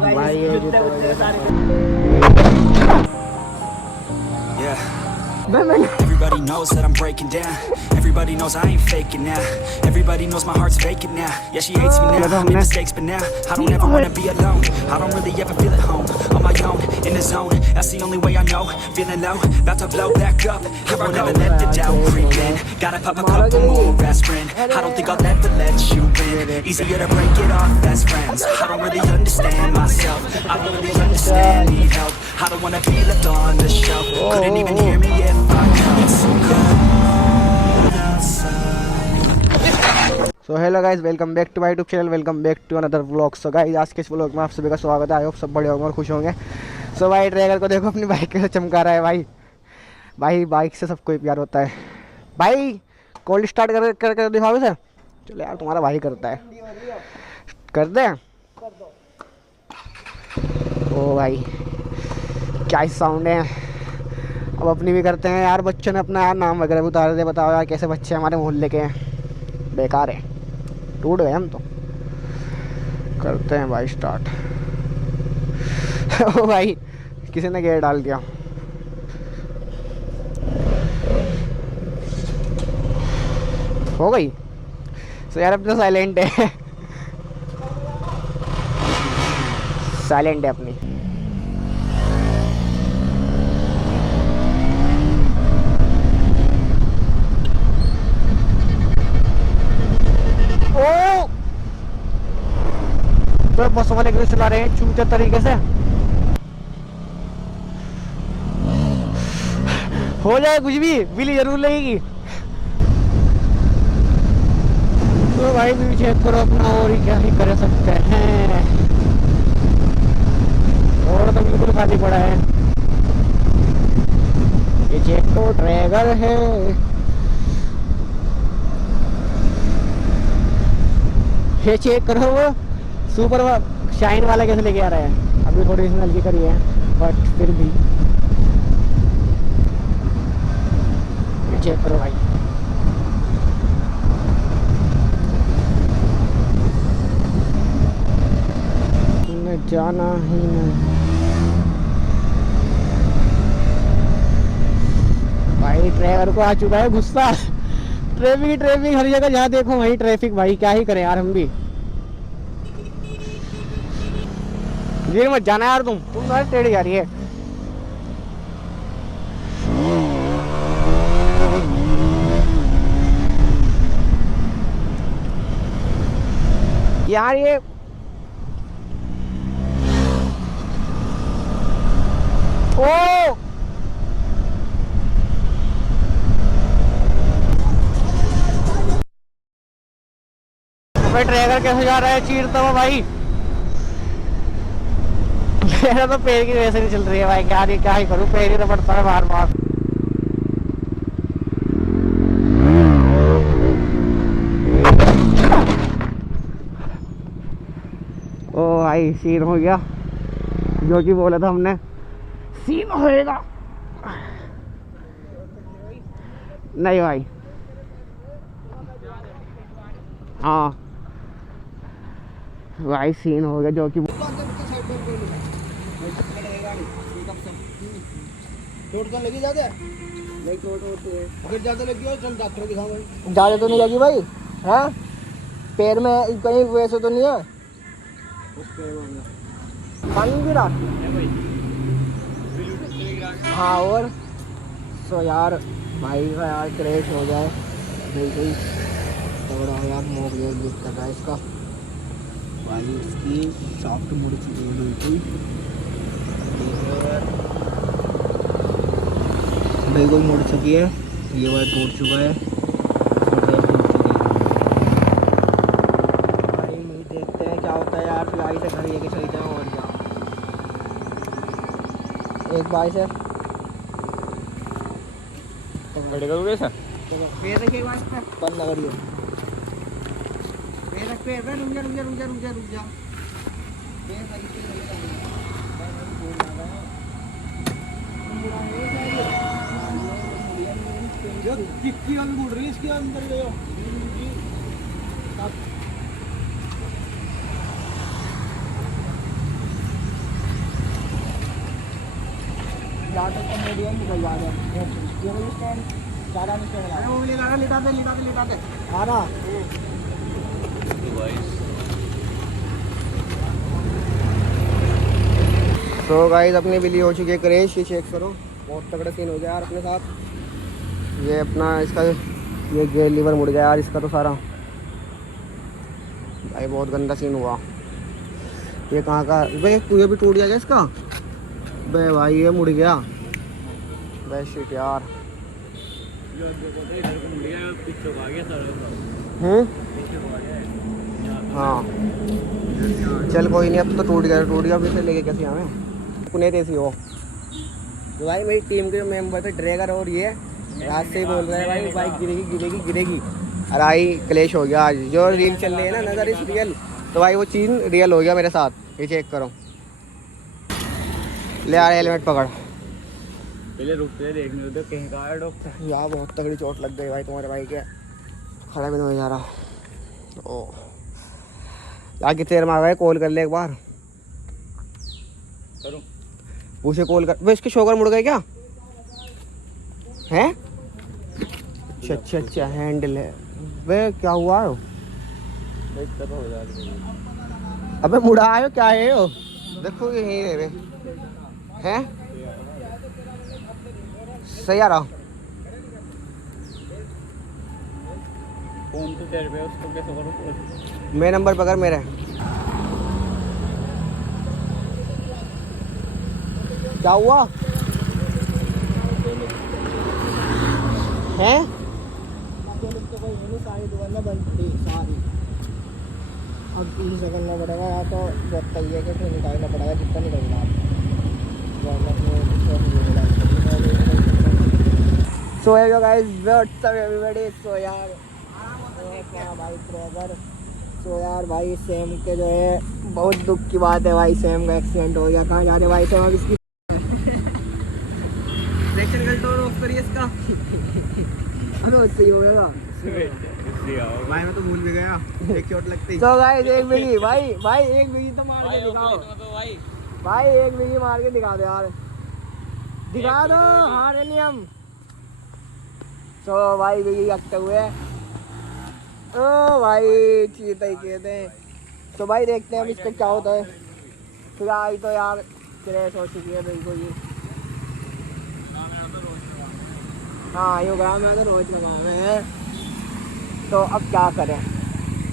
भाई ये जूते Everybody knows that I'm breaking down. Everybody knows I ain't faking now. Everybody knows my heart's vacant now. Yeah, she hates me now. I made mistakes, but now I don't ever wanna be alone. I don't really ever feel at home. On my own, in the zone. That's the only way I know. Feeling low, about to blow back up. I won't ever let the doubt creep in. Gotta pop a couple more aspirin. I don't think I'll ever let you in. Easier to break it off best friends. I don't really understand myself. I don't really understand, need help. I don't wanna be left on the shelf. Couldn't even hear me if I tried. It's so cold outside. So hello guys, welcome back to my YouTube channel, welcome back to another vlog. So guys, आज के इस vlog में आप सभी का स्वागत है। I hope सब बड़े होंगे और खुश होंगे। सो भाई ड्रैगन को देखो, अपनी बाइक कैसे चमका रहा है। भाई बाइक से सबको प्यार होता है। भाई कोल्ड स्टार्ट कर दिखाओ इसे। चलो यार, तुम्हारा भाई करता है, कर दे। ओ भाई क्या ही साउंड है। अब अपनी भी करते हैं यार। बच्चों ने अपना यार नाम वगैरह उतार दे। बताओ यार, कैसे बच्चे हमारे मोहल्ले के हैं, बेकार है, टूट गए हम तो। करते हैं भाई स्टार्ट। ओ भाई किसी ने गेयर डाल दिया। हो गई। सो यार अपना साइलेंट है, साइलेंट है अपनी। ओ तो बस वाले के चला रहे हैं चूते तरीके से। हो जाए कुछ भी, बिजली जरूर लगेगी। तो भाई भी चेक करो अपना, और ही क्या ही कर सकते हैं। और तो बिल्कुल खाली पड़ा है। ये चेक तो ट्रैगर है। ये चेक करो, वो सुपर शाइन वाला कैसे लेके आ रहा है। अभी थोड़ी सी हल्की करी है, बट फिर भी ये चेक करो भाई। जाना ही नहीं भाई। ड्राइवर को आ चुका है गुस्सा। ट्रैफिक हर जगह, जहाँ देखो वहीं ट्रैफिक। भाई क्या ही करें यार, हम भी। धीरे मत जाना यार, तुम तो टेढ़ी जा रही है यार। ये ओ भाई ड्राइवर कैसे जा रहा है, चीरता हुआ भाई। मेरा तो पैर की वैसे नहीं चल रही है भाई। क्या ही करूँ, पैर ही तो पड़ता है बार बार। ओ भाई सीन हो गया, जो कि बोला था हमने, सीन होएगा। नहीं भाई, हाँ भाई सीन हो गया जो कि। लगी ज्यादा नहीं, अगर ज्यादा लगी हो चल डॉक्टर दिखाओ भाई। ज्यादा तो नहीं लगी भाई, हाँ पैर में कहीं वैसे तो नहीं है। पानी गिरा, हाँ। और सो यार भाई का यार क्रैश हो जाए बिल्कुल तगड़ा यार। मोक दिखता है इसका भाई, इसकी सॉफ्ट मुड़ चुकी है बिल्कुल मुड़ चुकी है। ये वाला टूट चुका है, भाई देखते हैं क्या होता है यार। फिलहाल से घर लेके चलते हैं और क्या। एक बाई से बड़े करोगे सर, पैर रखिए बाइक पे, बंद ना करिए। पैर रख, पैर रुक जा। किसकी अंदर मुड़ रही है, इसके अंदर गयो। ज़्यादा तो मीडियम निकल जाता है। ये वाली स्टैंड ज़्यादा नहीं स्टैंड है। वो लिटाते आ रहा। तो गाइस अपनी बिल्ली हो चुकी है क्रैश, ये चेक करो, बहुत तगड़ा सीन हो गया यार अपने साथ। ये अपना इसका ये गेयर लीवर मुड़ गया यार इसका तो सारा, भाई बहुत गंदा सीन हुआ। ये कहाँ का भाई, कुएं भी टूट गया क्या इसका बे भाई, ये मुड़ गया बे शिट यार। हाँ चल कोई नहीं, अब तो टूट गया फिर से लेके कैसे आवे पुणे देसी हो। तो भाई मेरी टीम के मेंबर थे ड्रैगर और ये रात से ही बोल रहे हैं भाई बाइक गिरेगी। अरे भाई क्लेश हो गया आज, जो रील चल रही है ना नजर इस रियल, तो भाई वो चीज रियल हो गया मेरे साथ। ये चेक करो, ले आ हेलमेट पकड़, पहले रुकते देखने दो कहीं का है डॉक्टर। यार बहुत तगड़ी चोट लग गई भाई तुम्हारे भाई के, खड़ा भी नहीं हो जा रहा। ओ यार कितने देर में आ गए, कॉल कर ले एक बार, करूं उसे कॉल कर। वे इसके शोकर मुड़ गए क्या हैं? अच्छा हैंडल है वे, क्या हुआ है? हो जाएगा। अबे मुड़ा आयो क्या है यो, देखो ये यहीं रह हैं, सही आ रहा। फोन तो तेरे पे उसको कैसे करूं? मेरे नंबर पकड़ मेरे, क्या हुआ हैं? अब इसे करना पड़ेगा या तो बहुत सही है कि फिर निकालना पड़ेगा जितना निकलना आप। So hello guys, what's up everybody. So यार भाई ट्रेवर, सो यार भाई सैम के जो है बहुत दुख की बात है भाई, सैम का एक्सीडेंट हो गया। कहाँ जा रहे भाई सैम अब इसकी ट्रैक्शन कंट्रोल ऑफ करिए इसका। अबे सही हो गया भाई मैं तो भूल भी गया, एक चोट लगती। तो गाइस एक बिगी भाई एक बिगी तो मार के दिखाओ भाई, एक बिगी मार के दिखा दो यार, दिखा दो हारेनियम। तो भाई बिगी रखते हुए ओ भाई चीता ही कहते हैं। तो भाई देखते हैं अब इसको क्या होता है। फिलहाल तो यार क्रैश हो चुकी है बिल्कुल ही। हाँ यूँ कहा मैं तो रोज लगा है, तो अब क्या करें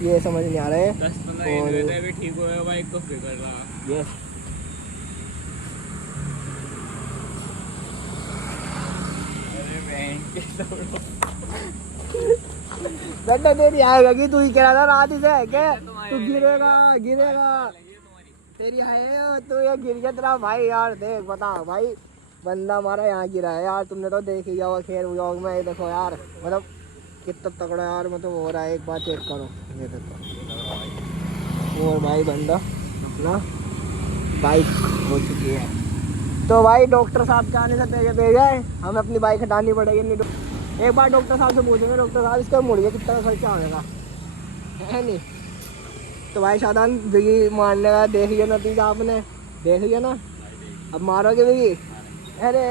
ये समझ नहीं आ रहा है। 10-15 भी ठीक होगा बाइक तो फिर कर रहा। यस बेटा तेरी आएगा कि तू ही कह रहा था रात ही से क्या तू गिरेगा तेरी है तू ये गिर गया तेरा भाई। यार देख बता भाई, बंदा हमारा यहाँ गिरा है यार, तुमने तो देख ही जाओ खैर व्लॉग में। ये देखो यार मतलब कितना तगड़ा यार मतलब हो रहा है, एक बार चेक करो ये देखो। और भाई बंदा अपना बाइक हो चुकी है। तो भाई डॉक्टर साहब के आने से पहले हमें अपनी बाइक हटानी पड़ेगी। नहीं एक बार डॉक्टर साहब से पूछेंगे, डॉक्टर साहब इसका मुड़ गया कितना खर्चा आएगा है नहीं। तो भाई शादान बिगी मारने का देख लिया नतीजा, आपने देख लिया ना, अब मारोगे बिगी। अरे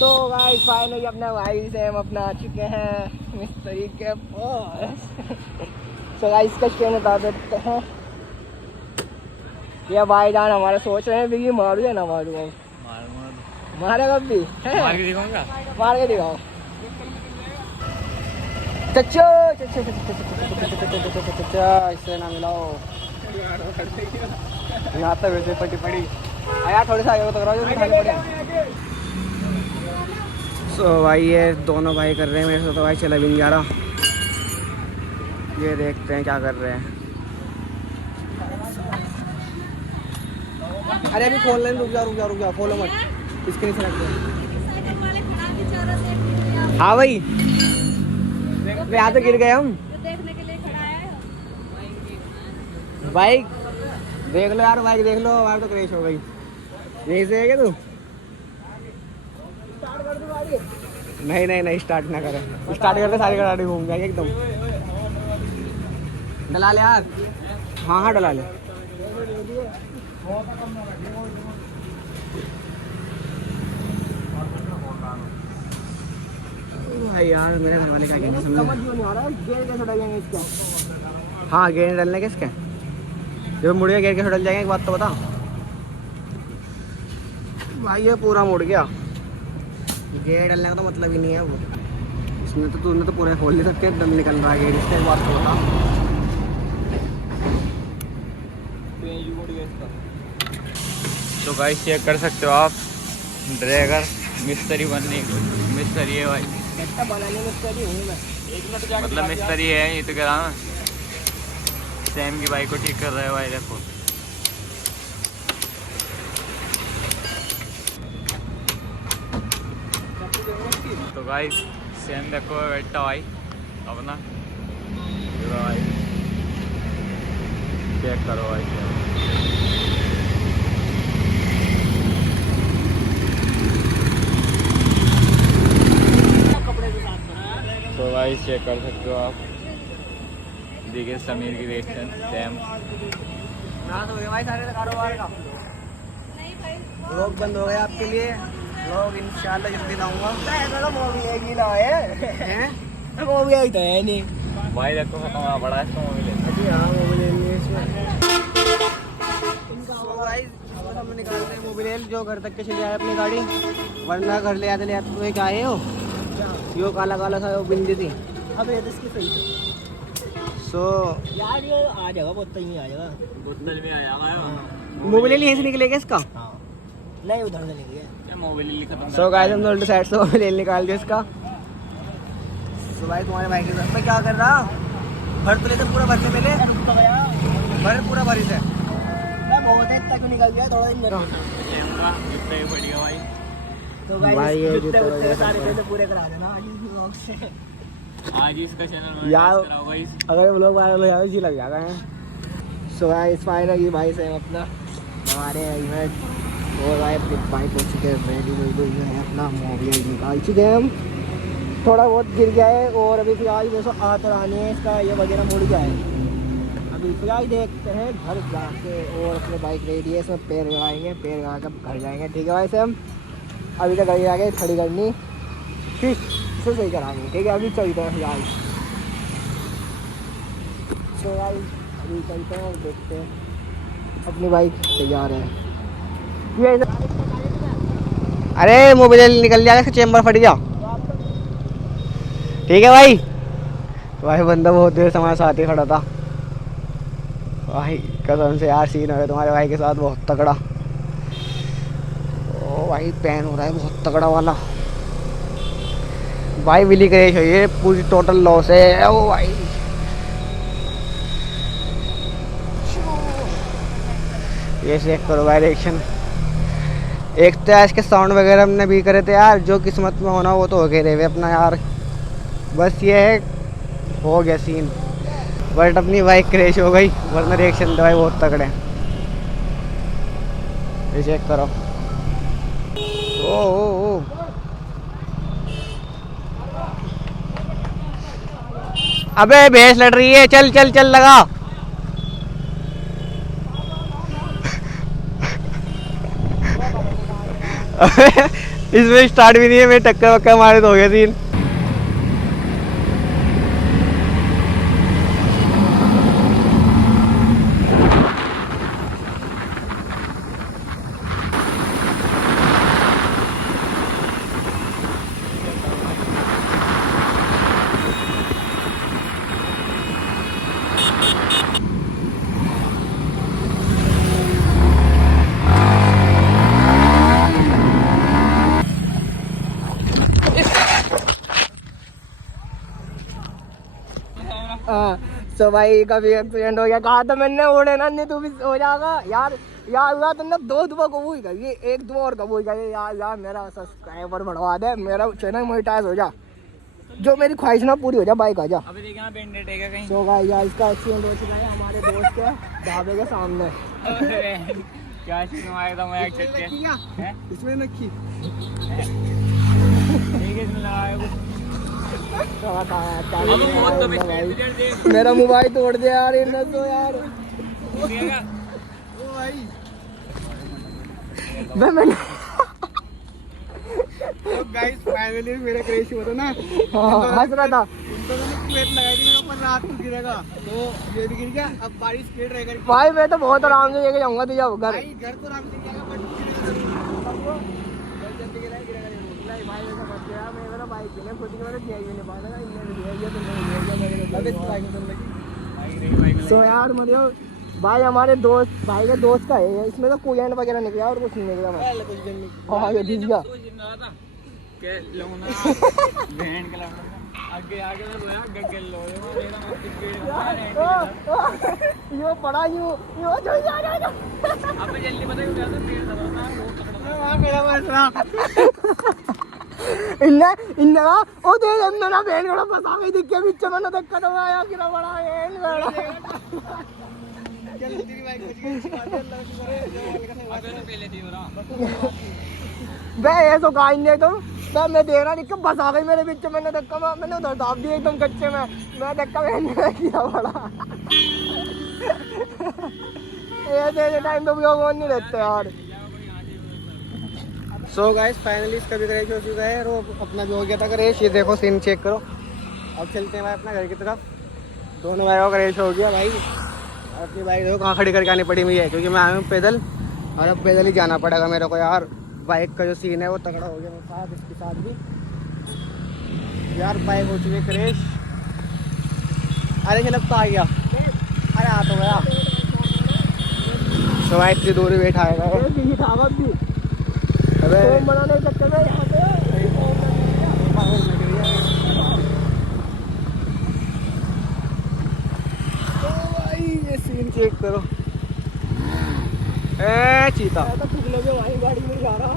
तो गाइस फाइनली अपने भाई से हम अपना आ चुके हैं मिस्त्री के पास। तो गाइस इसका चेन बता देते हैं। ये भाईजान हमारे सोच रहे हैं भी मारू या ना मारू, मारेगा भी मार के दिखाओ। इससे ना मिलाओ यहाँ तक वैसे पटी पड़ी यार, थोड़े से आगे तो कराओ जो खाली पड़े। तो भाई ये दोनों भाई कर रहे हैं मेरे से, तो भाई चला भी नहीं जा रहा। ये देखते हैं क्या कर रहे हैं। अरे अभी खोल लें, रुक जा खोलो मत, इसके नीचे रख दो। हाँ भाई अबे यहाँ तो गिर गए हम। जो देखने के लिए खड़ा है। बाइक देख लो यार, बाइक देख लो, हमारी तो क्रैश हो गई। यहीं से है क्या तू? स्टार्ट कर दूं गाड़ी? नहीं नहीं नहीं, स्टार्ट ना करें। स्टार्ट करके सारी गाड़ी घूम जाएगी एकदम। डला ले यार। हाँ हाँ डला ले। भाई यार मेरे घर वाले क्या कहेंगे, समझ नहीं आ रहा है गेयर कैसे डालेंगे इसका। हाँ गेयर डालने के इसके, जब मुड़ गया गेयर कैसे डल जाएंगे, एक बात तो बता। भाई ये पूरा मुड़ गया, गेयर डालने का तो मतलब ही नहीं है वो। इसमें तो तूने तो पूरा खोल नहीं सकते, दम निकल रहा है गेयर इसके, एक बात तो बता। तो गाइस चेक कर सकते हो आप, ड्रैगर मिस्त्री बनने मिस्त्री है भाई, कट्टा बनाने में स्टडी हूँ मैं। मतलब मिस्त्री है ये तो कह रहा ना। सैम की बाइक को ठीक कर रहा है भाई, देखो। तो गाइस सैम देखो बैठा भाई अपना, देखो भाई चेक करो भाई सैम। तो भाई चेक कर सकते हो आप, देखिए समीर की रिएक्शन सैम। नाश हो गया भाई सारे कारोबार का। नहीं भाई व्लॉग बंद हो गया आपके लिए, व्लॉग इंशाल्लाह जल्दी लाऊंगा। ऐसा तो मूवी है कि ना है हैं? मूवी आई तो है नहीं। भाई देखो खत्म हुआ पड़ा है इसको मोबाइल। अभी हाँ मूवी लेंगे इसमें। So guys, अब हम निकाल रहे हैं मोबिल जो घर तक के चले आए अपनी गाड़ी, वरना घर ले आते तुम्हें क्या आए हो, यो काला काला सा बिंदी थी। अब ये तो इसकी सही है। सो यार ये आ जाएगा, बोतल में आ जाएगा। बोतल में आ जाएगा मोबिल यहीं से निकलेगा इसका। हाँ नहीं उधर से निकल गया। क्या मोबाइल खत्म। सो गाइस हम उल्टे साइड से मोबिल निकाल दिया इसका। सो भाई तुम्हारे भाई के साथ मैं क्या कर रहा, भर तो लेकर पूरा भर से पहले भर पूरा भरी से बहुत तक निकल गया थोड़ा दिन। कैमरा कितना ही बढ़िया भाई। तो भाई भाई ये ये जितना वजह सारे से- पैसे पूरे करा देना आज इस ब्लॉग से। आज ही इसका चैनल यार कराओ गाइस। अगर हम लोग वायरल हो जाए जी लग जाएगा है। सो गाइस फाइनली भाई से अपना हमारे इवेंट और भाई अपनी बाइक हो चुके हैं रेडी है, अपना मोबाइल निकाल चुके हैं हम। थोड़ा बहुत गिर गया है और अभी प्याज जैसा आता रहने है इसका, ये वगैरह मुड़ गया है। अभी प्याज देखते हैं घर जाके और अपने बाइक रेडी है, इसमें पैर लगाएंगे, पैर लगा कर घर जाएंगे। ठीक है भाई से हम अभी तक गाड़ी आगे खड़ी करनी, फिर इसे सही कराएंगे। ठीक है अभी चलते हैं फिलहाल। तो भाई अभी चलते हैं और देखते हैं अपनी बाइक तैयार है। ये अरे मोबाइल निकल जाएगा, इसका चेम्बर फट गया। ठीक है भाई। तो भाई बंदा बहुत देर से हमारे साथ ही खड़ा था भाई, कसम से यार सीन हो गया तुम्हारे भाई के साथ बहुत तगड़ा। ओ भाई पेन हो रहा है बहुत तगड़ा वाला भाई, विली क्रैश हुई है, पूरी टोटल लॉस है। ओ भाई ये चेक करो भाई रिएक्शन। एक तो यार इसके साउंड वगैरह हमने भी करे थे यार, जो किस्मत में होना वो तो हो गए रहे अपना यार, बस ये है हो गया सीन। बट अपनी बाइक क्रैश हो गई, वरना रिएक्शन तो भाई बहुत तगड़े। ये चेक करो। ओ अबे भैंस लड़ रही है, चल चल चल लगा। इसमें स्टार्ट भी नहीं है, मैं टक्कर वक्कर मारे तो हो गया सीन। तो भाई कभी एक्सीडेंट हो गया, कहा था मैंने उड़े ना, नहीं तू भी हो जाएगा यार। यार हुआ तुमने 2 दुआ कबूल कर, ये 1 दुआ और कबूल कर यार। यार मेरा सब्सक्राइबर बढ़वा दे, मेरा चैनल मोनेटाइज हो जा। जो मेरी ख्वाहिश ना पूरी हो जाए बाइक आ जा। अभी देखना बेंडेड है कहीं। तो गाइस यार इसका एक्सीडेंट हो चुका है हमारे दोस्त के ढाबे के सामने। क्या चीज आया था मैं एक्सेप्ट किया है इसमें नखी ठीक है इसमें लगाया कुछ। अब बहुत तो स्पीड देख मेरा मोबाइल तोड़ दे यार इन तो यार। देगा ओ भाई मैंने तो गाइस फाइनली मेरा क्रैश हुआ था ना, हंस रहा था। तो मैंने क्वेट लगाई थी मेरे ऊपर, रात को गिरेगा तो ये भी गिर गया। अब बारिश स्पीड रहेगा भाई मैं तो बहुत आराम से लेके जाऊंगा तुझे घर। भाई, घर तो रात से जाएगा बट गिरेगा जरूर। जल्दी गिरेगा जरूर। भाई वैसा मत किया, मैं मेरा बाइक ने खुद की मैंने दिया ही नहीं पाया था, इन्हें दिया ये तो नहीं दिया अबे बाइक में लगी। तो यार मतलब भाई हमारे दोस्त भाई के दोस्त का है, इसमें तो कोई एंड वगैरह निकला और कुछ नहीं निकला। पहले कुछ दिन नहीं। हाँ ये दिख गया। के लोना बहन के लौंडा आगे आगे मैं बोला गग्गल लो मेरा मत स्पीड यो पड़ा यो जो जा रहा अब जल्दी पता है क्या था पेड़ दबाना वो पकड़ वहां मेरा मसला इन्ने ओ दे मेरा बहन बड़ा फंसा गई दिख के बीच में ना धक्का दबाया गिरा बड़ा है जल्दी तेरी बाइक बच गई। अल्लाह की करे अबे तो पहले थी मेरा बे ये तो गाइन ने तुम तब मैं देख रहा दिख के फंसा गई मेरे बीच में, मैंने धक्का मैंने उधर दाब दिया एकदम कच्चे में, मैं धक्का मैंने किया बड़ा। ये टाइम तो कौन नहीं रहते यार। सो गाइस फाइनली इसका भी क्रैश हो चुका है और वो अपना भी हो गया था क्रैश। ये देखो सीन चेक करो। अब चलते हैं भाई अपना घर की तरफ। दोनों भाई का क्रैश हो गया भाई। अपनी बाइक देखो कहाँ खड़ी करके आनी पड़ी मुझे, क्योंकि मैं आया हूँ पैदल और अब पैदल ही जाना पड़ेगा मेरे को यार। बाइक का जो सीन है वो तगड़ा हो गया मेरे साथ, इसके साथ भी यार बाइक हो चुकी है क्रैश। अरे झलक तो आ गया, अरे आ तो गया। तो भाई इतनी दूरी बैठा आएगा अबे बनाने के चक्कर में यहाँ पे भाई ये सीन चेक करो। ए चीता तो पिछले जो वहीं गाड़ी में जा रहा